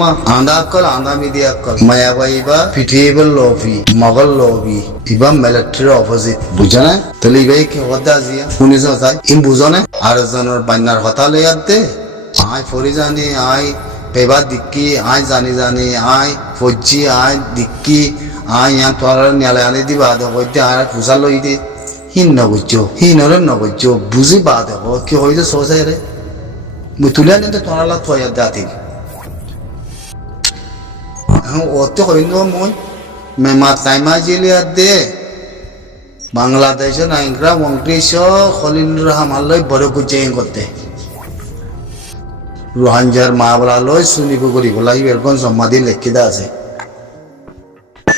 মা আন্দা media call মায়াবাইবা পিঠিয়েবল lobby মগল lobby ইবা military opposite বুঝা না তাহলে ইবাই কি হদা আজিয়া শুনিছ যাই ইম বুঝো না আর জনের বান্যার হতা লইয়াত দে আই ফরি জানি আই পেবা দিক্কি আই জানি আই ফজ্জি আই দিক্কি আই ইয়া তোর নিয়ালে আনি দিবা দে আর ফুসা লই দে হিন নগজ্জো হিনরে নগজ্জো বুঝি বাদ হবো কি হইতো সোসাই রে মুই তুলে নিতে তোরা থয়া দাতি ওতে হইল মই মেমা তাইমা জিলিয়া দে বাংলাদেশ নাইগ্রা মন্ত্রিস খলিলুর রহমানলৈ বড় কুজেং করতে রোহাঞ্জার মা বলা লই সুনিব করি বলা এরকম সম্মাদি লেখিদা আছে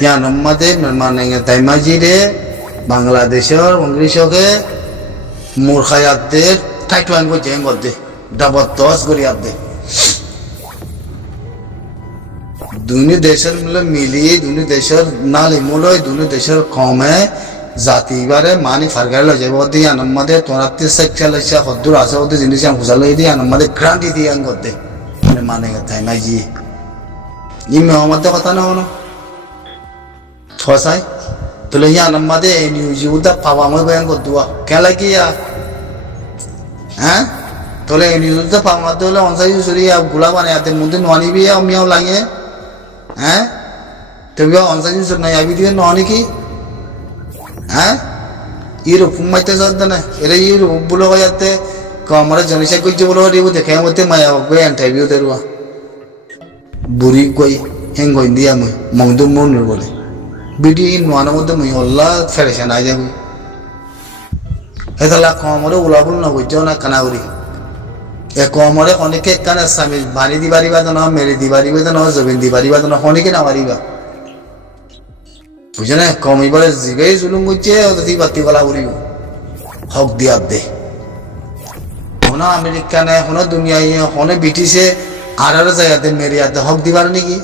ইয়া নম্মাদে মেমা নেঙ্গে তাইমা জিরে বাংলাদেশের কংগ্রেসকে মূর্খায়াতদের টাইটওয়ান করে জেং করতে জবরদস্ত করে আদে দুনি দেশের মিলি দুনি দেশের নালি মূলয় দুনি দেশের কমে জাতি বারে মানি ফারগার লয় যাব দিয়ে আনম্মাদে তোরাতে সেক্সুয়াল ইচ্ছা হদ্দুর আছে ওদের জিনিস বুঝালই দিয়ে আনম্মাদে ক্রান্তি দিয়ে আন করতে মানে তাই নাই জি ই মেহমাদের কথা না হনো ছসাই তোলে ইয়া আনম্মাদে এই নিউজি উদা পাওয়া মই বয়ান করদুয়া কেলা কি হ্যাঁ তোলে এই নিউজটা পাওয়া তোলে অনসাই সরি গুলা বানায় আতে মধ্যে ননিবি মিয়াও লাগে হ্যাঁ তবে অনসাই সর নাই আবি দিয়ে ননি কি হ্যাঁ ইরকম মাইতে যাদ না এরা ইরকম বলো যাতে কমরে জনসা কইছে বলো রিবু দেখে মতে মায়া গই ইন্টারভিউ দেরুয়া বুড়ি কই হেং গই দিয়া মই মংদু মনুর বলে বিডি নোয়ানোর মধ্যে মই হল্লা ফেরেশন আই যাবি এতলা কমরে উলাবুল না কইছো না কানাউরি এ কমরে অনেকে কানে স্বামী বাড়ি দিবারিবা তো না মেরে দিবারিবা তো না জবিন দিবারিবা তো না অনেকে না মারিবা বুঝে না কমিবারে জিবে জুলুম করছে ওদের বাতি গলা উড়িব হক দিয়া দে হন আমেরিকানে হন দুনিয়ায় হন ব্রিটিশে আর জায়গাতে মেরিয়াতে হক দিবার নাকি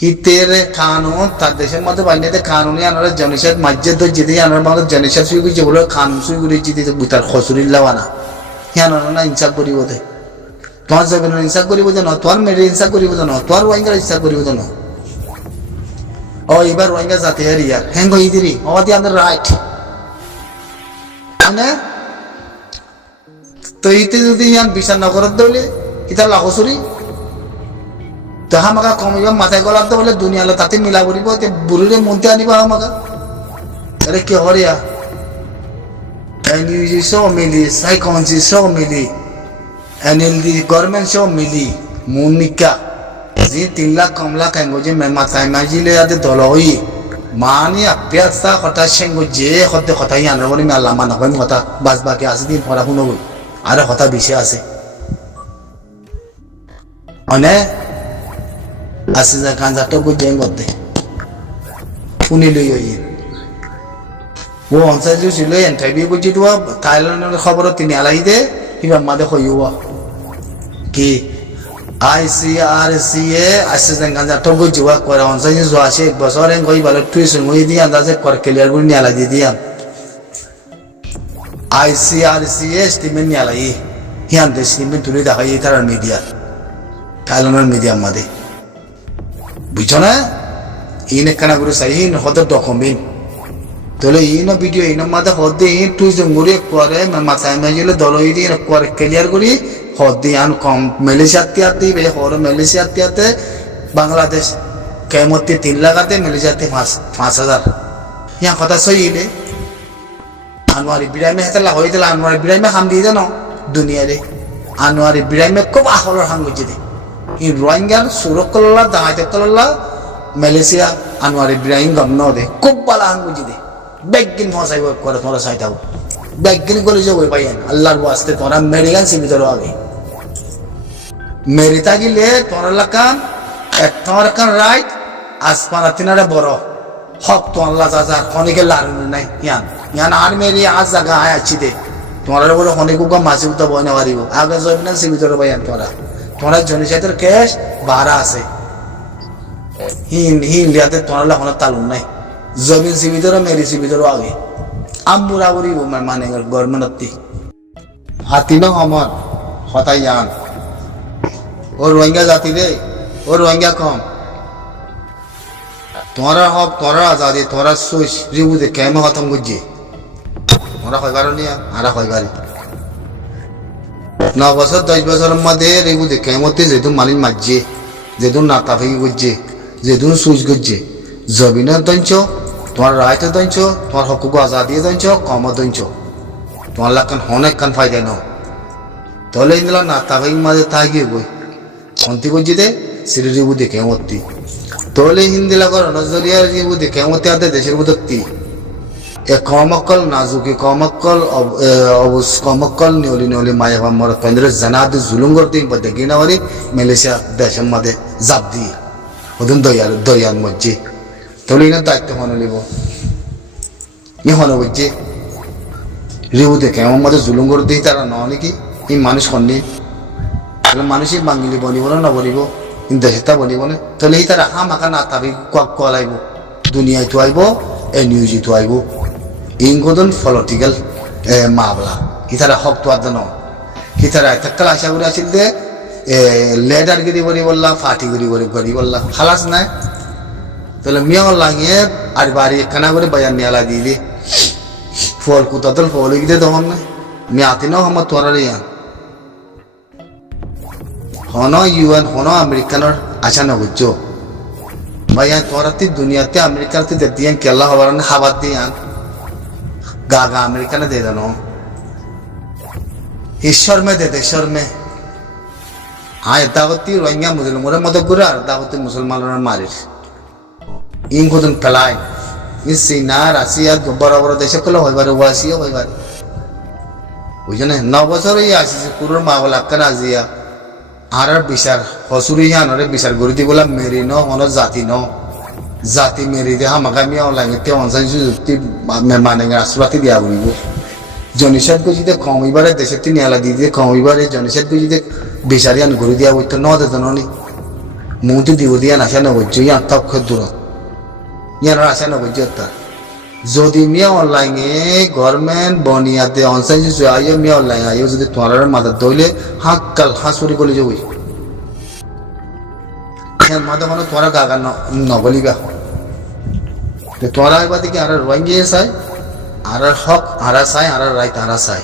হিতের কানুন তার দেশের মধ্যে বাইনাতে কানুনি আনার জনসাদ মাজ্জে তো যেতে আনার মধ্যে জনসাদ শুই করছে বলে কানুন শুই করে যেতে বুতার খসুরিল্লাও না হিয়ান না ইনসাফ করিব দে তোমার যাবে না ইনসাফ করিব যেন তোমার মেরে ইনসাফ করিব যেন তোমার ওয়াইঙ্গার ইনসাফ করিব যেন ও এবার ওয়াইঙ্গা যাতে আর ইয়ার হ্যাঙ্গ ইদিরি অবাদি আমাদের রাইট মানে তো ইতে যদি ইয়ান বিচার না করার দলে ইতা লাখসুরি তো আমাকে কমিবা মাথায় গলার তো বলে দুনিয়ালে তাতে মিলা করিব তে বুড়িরে মনতে আনিবা আমাকে আরে কি হরিয়া NUG so mili, psychology so mili, NLD government so mili, Monica, zi 3 lakh kam lakh engoje me matai majile ade doloi, mani apiasa kota shengoje khote kota yanar boli me Allah mana koim kota bas baki asidi phora huno goi, are kota bishe ase, one asiza kanza to go jengote, uni loyi. वो अंसार जो सिलो interview को जितवा Thailand में खबर होती नहीं आलाई दे कि मादे कोई हुआ कि ICRCA असिस्टेंट कंजा तो को जुआ कोरा अंसार जो आशे एक बस और एक कोई बालक ट्यूशन हुई थी अंदाज़े कर क्लियर गुण नहीं आलाई दिया ICRCA स्टीमेंट नहीं आलाई ही अंदर स्टीमेंट तुले दाखा ये तरह मीडिया थाईलैंड मीडिया मादे बुझना इन्हें कना गुरु सही इन होता डॉक्यूमेंट তোলে ইনো ভিডিও ইনো মাথা হদে ই তুই জঙ্গুরে করে মাথায় মেজলে দলই দি করে ক্লিয়ার করি হদে আন কম মালয়েশিয়াতে আতে বে হর মালয়েশিয়াতে বাংলাদেশ কেমতে 3 লাখ আতে মালয়েশিয়াতে 5000 ইয়া কথা সইলে আনোয়ার ইব্রাহিম হেতলা হইতলা আনোয়ার ইব্রাহিম হাম দি জানো দুনিয়া রে আনোয়ার ইব্রাহিম খুব আহলর হাঙ্গুজি দে ই রোহিঙ্গার সুরকল্লা দাইতে কল্লা মালয়েশিয়া আনোয়ার ইব্রাহিম গমনো দে খুব বালা হাঙ্গুজি দে বেগিন ফসাই করে তোমরা চাইতাও বেগিন করে যাবো ভাইয়ান আল্লাহর ওয়াস্তে তোমরা মেরিগান সীমিতর আগে মেরিতা গিলে তোমরা লাকান তোমার কান রাইট আসমান তিনারে বড় হক তো আল্লাহ চাচা খনিকে লারুন নাই ইয়ান ইয়ান আর মেরি আজ জায়গা আয় আছি দে তোমরা বড় খনিকুকা মাসি উতা বই না পারিব আগে যাবি না সীমিতর ভাইয়ান তোমরা জনসাইতের কেস 12 আছে হিন লিয়াতে তোমরা লাখনা তালুন নাই জমিন সীমিতর মেরি সীমিতর আগে আমুরা বরি মানে গভর্নমেন্ট হাতি না আমার হতাই জান ও রোহিঙ্গা জাতি রে ও রোহিঙ্গা কম তোরা হক তোরা আজাদি তোরা সুইস রিবুদে কেমন খতম করছে ওরা কয়বার নিয়া আরা কয়বারই 9 বছর 10 বছরের মধ্যে রিবুদে কেমতে যেহেতু মালিন মারছে যেহেতু নাতাফাকি করছে যেহেতু সুইচ করছে জমিনের দঞ্চ তোমার রায়তে দঞ্চ তোমার হকুক আজাদি দঞ্চ কম দঞ্চ তোমার লাগান অনেক কান ফায়দা ন তাহলে ইন্দলা নাতাফাকি মাঝে থাকি বই অন্তি করছি দে সিরি রিবুদে কেমতি তাহলে হিন্দি লাগর নজরিয়া রিবুদে কেমতে আদে দেশের বুদক্তি এ কমকল নাজুকি কমকল অবস কমকল নিওলি নিওলি মায়া মর পেন্দ্র জানাদ জুলুম করতে বদে গিনাওয়ারি মালয়েশিয়া দেশের মধ্যে জাপ দি ওদিন দয়ার মজ্জে তাহলে ইনা দায়িত্ব হন লিব ই হন বুঝছে রিবুদে কেমন মধ্যে জুলুম করতে তারা ন নাকি এই মানুষ কন্নি তাহলে মানুষই বাঙালি বনিব না বনিব দেশটা বনিব না তাহলে এই তারা হামাকা না তাবি কলাইব দুনিয়ায় তো আইব এ নিউজে তো আইব ইংগদন পলিটিক্যাল মামলা ইতারা হক তো আদ ন ইতারা একটা আশা করে আসিল দে লেডার গিরি বলি বললা ফাটি গরি বললা খালাস নাই তাহলে মিয়া লাগিয়ে আর বাড়ি একখানা করে বাজার নিয়ালা দিয়ে দি ফল কুতাতল ফল গিয়ে তখন না মিয়া আতি ন আমার তোরার ইয়া হন ইউএন হন আমেরিকানোর আশা না বুঝছো ভাই তোরাতি দুনিয়াতে আমেরিকাতে দিয়ান কেলা হবার না হাবার দিয়ান গাগা আমেরিকানে দে দেন ঈশ্বর মে দে ঈশ্বর মে দাগতি রোহিঙ্গা মুসলমানের মতো করে আর দাগতি মুসলমানের মারিস ইং কদন পেলাই চীনা রাশিয়া বড় বড় দেশে কলে হইবারে ওয়াসিও হইবারে বুঝলেন 9 বছর আসিছে পুরোর মা বলা কেন আজিয়া আর বিচার হসুরি হানরে বিচার করে দি বলা মেরি ন হন জাতি মেরি দে হামাগামি অনলাইনে তে অনসাইন যুক্তি মানে রাষ্ট্রপতি দিয়া বলিব জনসাদ যদি কমিবারে দেশে তিনি আলা দিয়ে দিয়ে কমিবারে জনসাদ যদি বিচারিয়ান করে দিয়া বইতো ন দে জননি মুতি দিব দিয়া নাশা না বইছো ইয়া তক দূর ইয়ার আশা না বইছো তা যদি মিয়া অনলাইনে গভর্নমেন্ট বনিয়াতে অনসাইন যুক্তি আইও মিয়া অনলাইন আইও যদি তোমার মাথা দইলে হাক্কাল হাসুরি গলি যাবই মাথা কোনো তোরা গাগা নগলিগা তোরা এবার দেখি আর রোহিঙ্গা চাই আর হক আরা চাই আর রাইত আরা চাই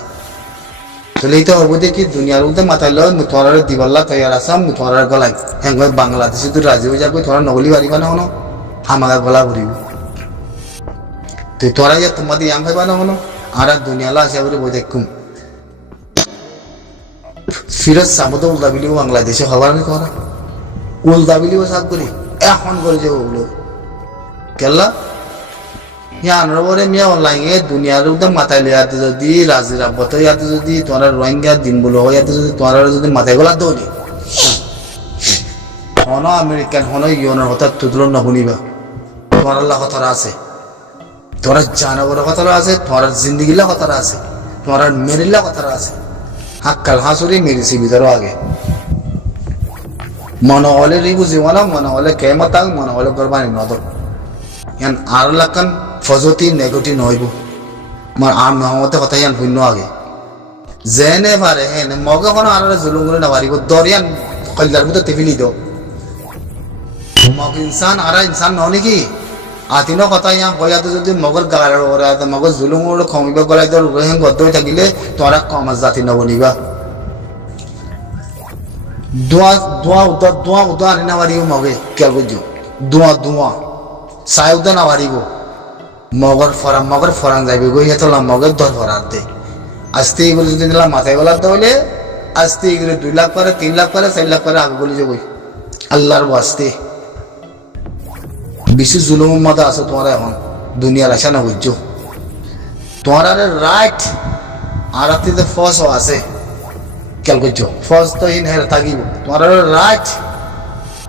তাহলে এইটা হবো দেখি দুনিয়ার মধ্যে মাথায় লয় তোরার দিবাল্লা তৈয়ার আসাম তোরার গলায় হ্যাঁ বাংলাদেশে তো রাজি হয়ে যাবে তোরা নগলি পারিবা না হনো হামাগা গলা ঘুরিব তো তোরা ইয়া তোমাদের ইয়াং খাইবা না হনো আর দুনিয়ালা আসা বলে বই দেখুম ফিরত সামতো উল্টা বিলিও বাংলাদেশে হবার না তোরা উল্টা বিলিও সাপ করি এখন করে যাবো ওগুলো কেলা মিয়া অনলাইনে দুনিয়ার উদ্যম মাথায় লিয়াতে যদি রাজির আব্বত ইয়াতে যদি তোরা রোহিঙ্গা দিন বলো ইয়াতে যদি তোরা যদি মাথায় গলা দৌড়ি হন আমেরিকান হন ইউনের হঠাৎ তুদল নশুনিবা তোমার কথারা আছে তোরা জানাবর কথারা আছে তোর জিন্দিগিলা কথারা আছে তোর মেরিলা কথারা আছে হাক্কাল হাসুরি মেরিছি ভিতরও আগে মনে হলে বুঝিব না মনে হলে কেমত আগ মনে হলে করবানি নদ ইয়ান আর লাকান ফজতি নেগটি নইব আমার আর মহমতে কথা ইয়ান শূন্য আগে যেনে পারে হেনে মগে কোনো আর জুলুম করে নাপারিব দরিয়ান কল্যার ভিতর টেফিলি দিও মগ ইনসান আর ইনসান ন নাকি আতিনো কথা ইয়ান কয়াতে যদি মগর গাড় ওরা মগর জুলুম কমিব গলাই তোর রোহিং গদ্দ থাকিলে তোরা কম জাতি নবনিবা দোয়া আনি নাপারিব মগে কেল বুঝো দোয়া চাই উদা নাপারিব মগর ফরাং যাইবে গই হেতলা মগের দর ফরার দে আস্তে এগুলো যদি দিলাম মাথায় গলার তাহলে আস্তে এগুলো 2 লাখ করে 3 লাখ করে 4 লাখ করে আগে বলে যাবই আল্লাহর ওয়াস্তে বেশি জুলুমের মধ্যে আছে তোমরা এখন দুনিয়ার আশা না বুঝছো তোমরা রাইট আর আতিতে ফস আছে কেল করছো ফস তো ইন হের থাকিব তোমরা রাইট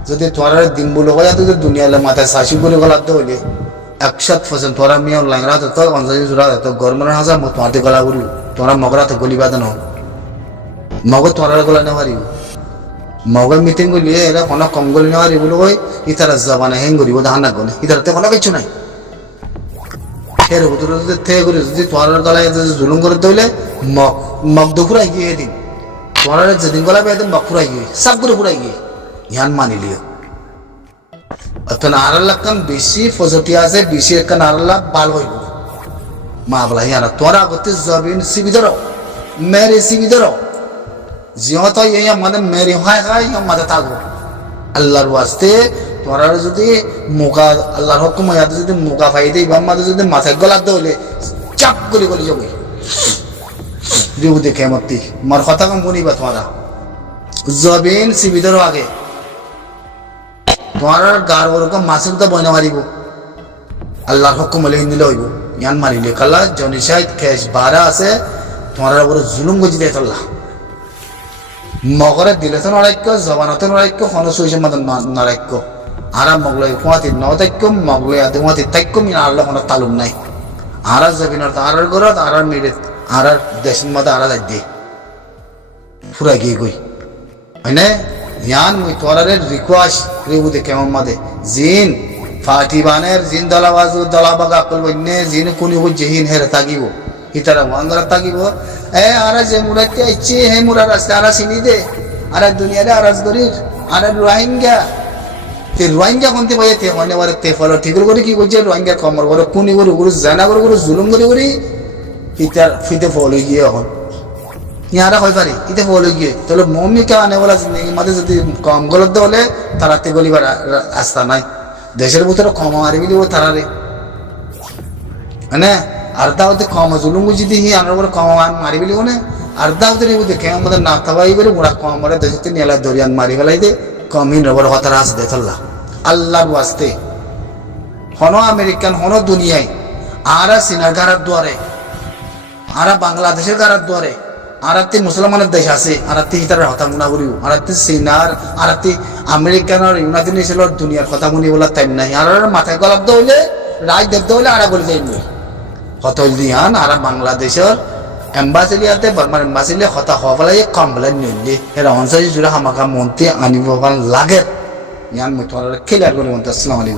যদি তোমরা দিন বলে গয়া তো দুনিয়ার মাথায় শাসি করে গলার তাহলে 100% তোরা মিয়া লাংরা তো অনজাই জুরা তো গরমরা হাজার মত মাতে গলা গুরু তোরা মগরাতে গলিবা দেন মগ তোরা গলা না পারিব মগ মিটিং গলি এরা কোন কম গলি না পারিব লই ইতারা জবানে হেং গরিব দানা গনে ইতারতে কোন কিছু নাই এর ভিতরে যদি তে করে যদি তোরা গলায় যদি জুলুম করে দইলে মগ দুপুরাই গিয়ে দিন তোরা যেদিন গলা বেদন মগ ফুরাই গিয়ে সব করে ফুরাই গিয়ে ইয়ান মানি লিও এখন আড়াল্লাহ কান বেশি ফজতি আছে বেশি এখন আড়াল্লাহ বাল হইব মা বলা ইয়ানা তোরা আগতে জবিন সিবি ধরো মেরে সিবি ধরো যিহত ইয়া মানে মেরে হয় হয় ইয়া মাথা থাকবো আল্লাহর ওয়াস্তে তোরা যদি মুকা আল্লাহর হুকুম ইয়াতে যদি মুকা ফাই দেই বা মাঝে যদি মাথায় গলাত দলে চাপ করে গলি যাবে রিউ দেখে মতি মার কথা কম বনিবা তোরা জবিন সিবি ধরো আগে তোমার গার ওরকম মাসুক তো বইনা মারিব আল্লাহর হুকুম হলে হিন্দিলে হইব ইয়ান মারিলে কাল্লা জনিসাই কেশ বারা আছে তোমার বড় জুলুম গজি দিয়ে আল্লাহ মগরে দিলে তো নড়াইক্য জবানতে নড়াইক্য খনস হয়েছে মাদন নড়াইক্য আরা মগলাই কুয়াতি নদাইক্য মগলাই আদি কুয়াতি তাইক্য মিন আল্লাহ কোনো তালুম নাই আরা জবিনর তো আরার গরত আরার মিরে আরার দেশের মধ্যে আরা যাই দিয়ে ফুরা গিয়ে গই হয় ইয়ান মুই তোরারে রিকোয়েস্ট রেবুদে কেমন মাদে জিন ফাটিবানের জিন দলাবাজু দলাবাগ আকল বন্যে জিন কোনি হো জহিন হেরে তাগিব ইতারা ওয়াঙ্গরা তাগিব আরা যে মুরাতে আইছে হে মুরা রাস্তা আরা চিনি দে আরা দুনিয়ারে আরাজ গরির আরা রোহিঙ্গা তে রোহিঙ্গা কোনতে বয়ে তে হনে বারে তে ফলো ঠিক করে কি কইছে রোহিঙ্গা কমর করে কোনি করে গুরু জানা করে জুলুম করে ইতার ফিতে ফলো গিয়ে হন ইয়ারা হয় পারি ইতে বলে গিয়ে তাহলে মমিকে আনে বলা জিন্দগি মাঝে যদি কম গলত হলে তারাতে গলিবার আস্থা নাই দেশের ভিতরে কম মারি বিলি ও তারারে মানে আর দাওতে কম জুলুম যদি হি আমরা বলে কম মারি বিলি ওনে আর দাওতে রে বুঝে কেমন মধ্যে না থাবাই করে মোরা কম মারে দেশতে নিলা দরিয়ান মারি ফেলাই দে কমিন রবর হতার আস দে আল্লাহ আল্লাহর ওয়াস্তে হন আমেরিকান হন দুনিয়ায় আরা সিনার গারার দুয়ারে আরা বাংলাদেশের গারার দুয়ারে আরাতে মুসলমানের দেশ আছে আরাতে হিতার কথা মনে করিও আরাতে চীনার আরাতে আমেরিকান আর ইউনাইটেড নেশনের দুনিয়ার কথা মনে বলা টাইম নাই আর মাথায় গলাপ দইলে রাজ দেখতে হলে আরা বলে যাইনি কথা হইল দিয়ান আর বাংলাদেশের এম্বাসিলিয়াতে বর্মার এম্বাসিলে কথা হওয়া বলে কম বলে নিলে এরা অঞ্চল জুড়ে হামাকা মন্ত্রী আনিব লাগে ইয়ান মুতওয়ালা খেলার করে মন্ত্রী আসসালামু আলাইকুম